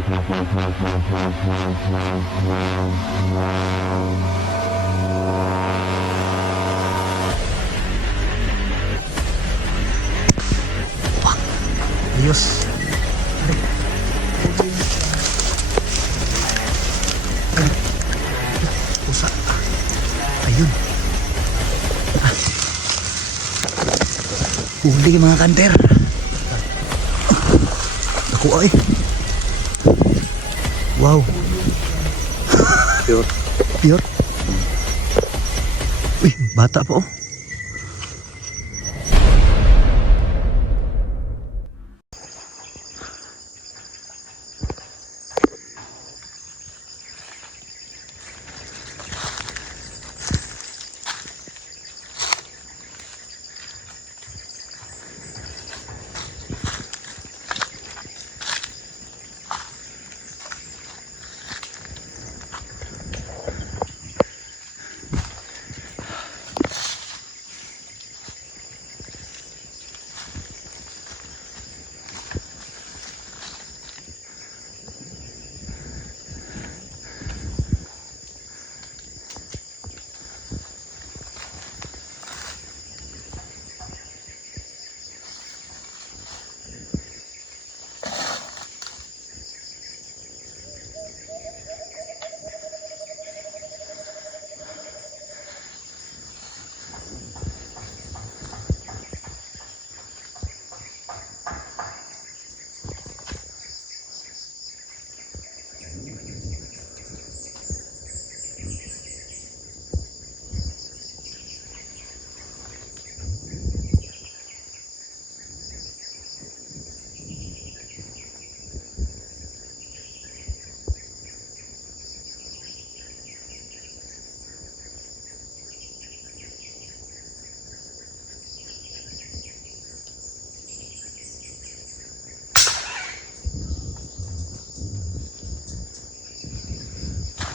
Ayos. Pusa. Ayun. Huli mga kanter. Ako ay. Wow. Pure. Pure. Uy, bata pa oh.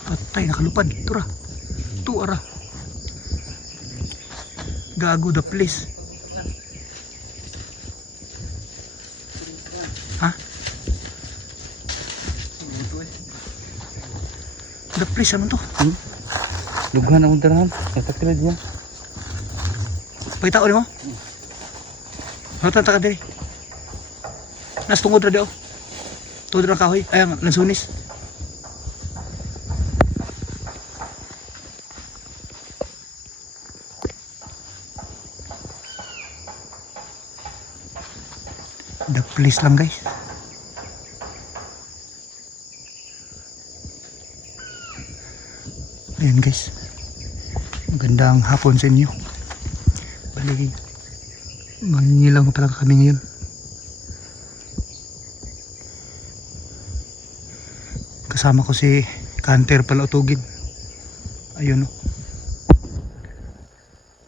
Patay, nakalupad. Tura. Tuara. Gago the place. Ha? The place ano to? Dughan akong tanahan. Natakilad niya. Pagkita ko mo? Ano tanta ka diri? Nas tungod ra daw. Tungod ra kahoy. Ay, ang lansunis. The place lang guys. Ayan guys. Magandang hapon sa inyo. Bali, mangingilang pala kami ngayon. Kasama ko si Kanter Palautugin. Ayun o.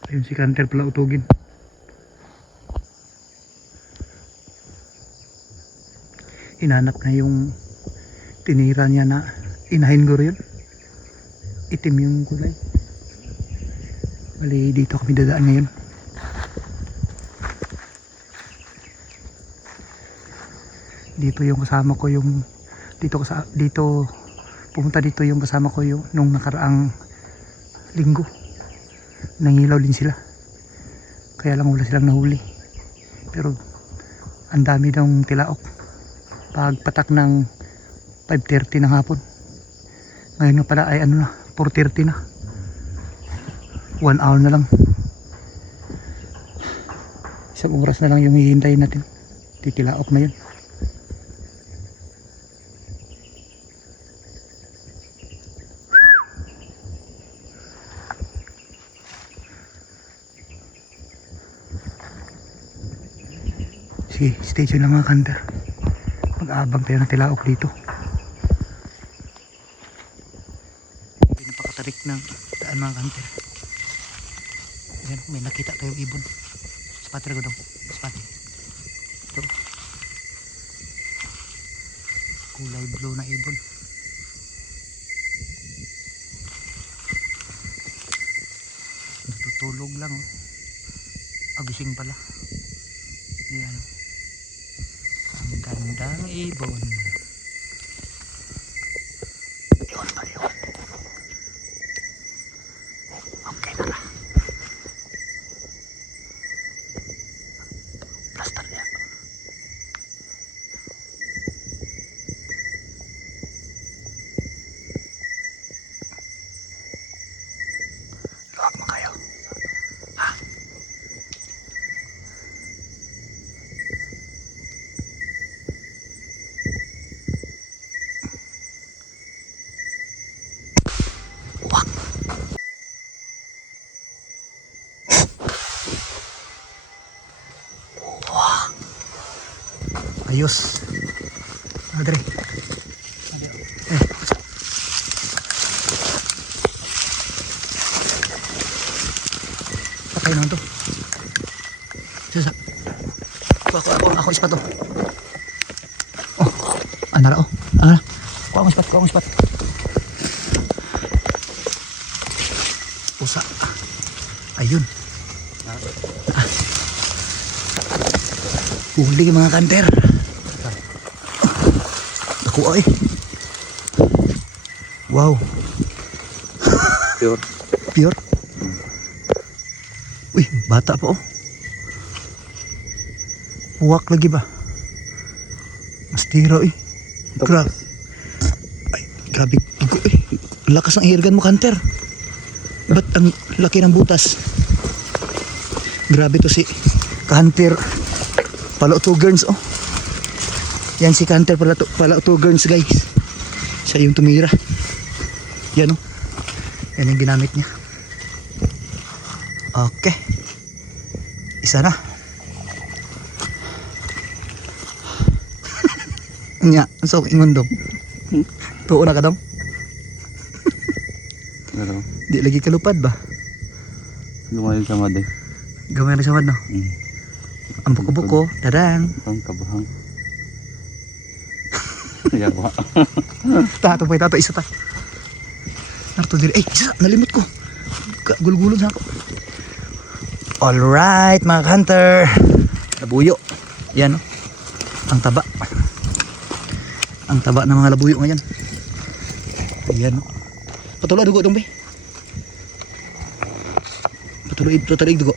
Ayun si Kanter Palautugin. Hinanap na yung tinira niya na inahin ko rin. Itim yung kulay. Bali dito kami dadaan ngayon. Dito yung kasama ko yung dito pumunta dito yung kasama ko yung nung nakaraang linggo. Nangilaw din sila. Kaya lang wala silang nahuli. Pero ang dami ng tilaok. Pagpatak ng 5:30 ng hapon. Ngayon nga pala ay ano na, 4:30 na. 1 hour na lang. Isang oras na lang yung hihintayin natin. Titilaok na yun. Sige, stay tuned lang mga Kanter. Mag-aabang tayo ng tilaok dito. Pinapakatarik ng daan mga Kanter. Ayan, may nakita tayong ibon. Spati ko daw. Spati. Ito. Kulay blue na ibon. Natutulog lang. Agising pala. Ayan. Ang gandang ibon. Ayos. Adre. Eh. Patay naman to. Susa. Ako ispat to. Oh. Anara oh. Anara. Kuha akong ispat. Pusa. Ayun. Huli mga kanter. Nakuha eh. Wow. Pure. Pure. Uy, bata pa oh. Huwak lagi ba? Mas tira eh. Grabe. Ay, grabe. Ang lakas ng airgun mo kanter. Ba't ang laki ng butas? Grabe to si Hunter Palo Tuggerns oh. Yan si Hunter Palo Tuggerns guys. Siya yung tumira. Yan oh. Yan yung ginamit niya. Okay. Isa na. Nya, so ingon dong. Tuo na ka dong. Pero, Di lagi kalupad ba? lumayan sa madi. Gawin na sa no. Ang buko-buko, tadang. Ang kabahang. Yawa. Tato pa tato isa ta. Narto diri. Eh, isa nalimot ko. Gulgulod na ako. All right, mga hunter. Labuyo. Yan oh. Ang taba. Ang taba ng mga labuyo ngayon. Ayan oh. Patuloy dugo dong be. Patuloy dugo.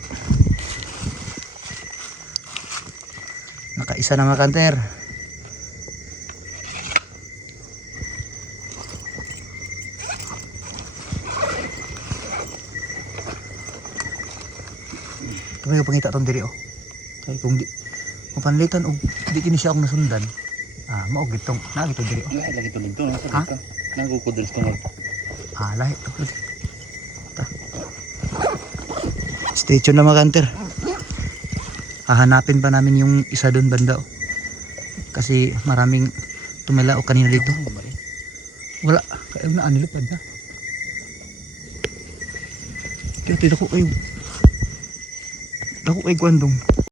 Nakaisa na mga kanter. Kami yung pangita tong diri oh. Kaya kung panlitan og di kini siya akong nasundan. Mao gitong nagito diri oh. Lahi lagi tulog to. Ha? Nagkukudres to nga. Lahi to. Stay tuned na mga kanter. Hahanapin pa namin yung isa doon banda oh. Kasi maraming tumala o kanina dito. Wala. Kaya na anilipad na. Kaya tira ko ay dako ay kwandong.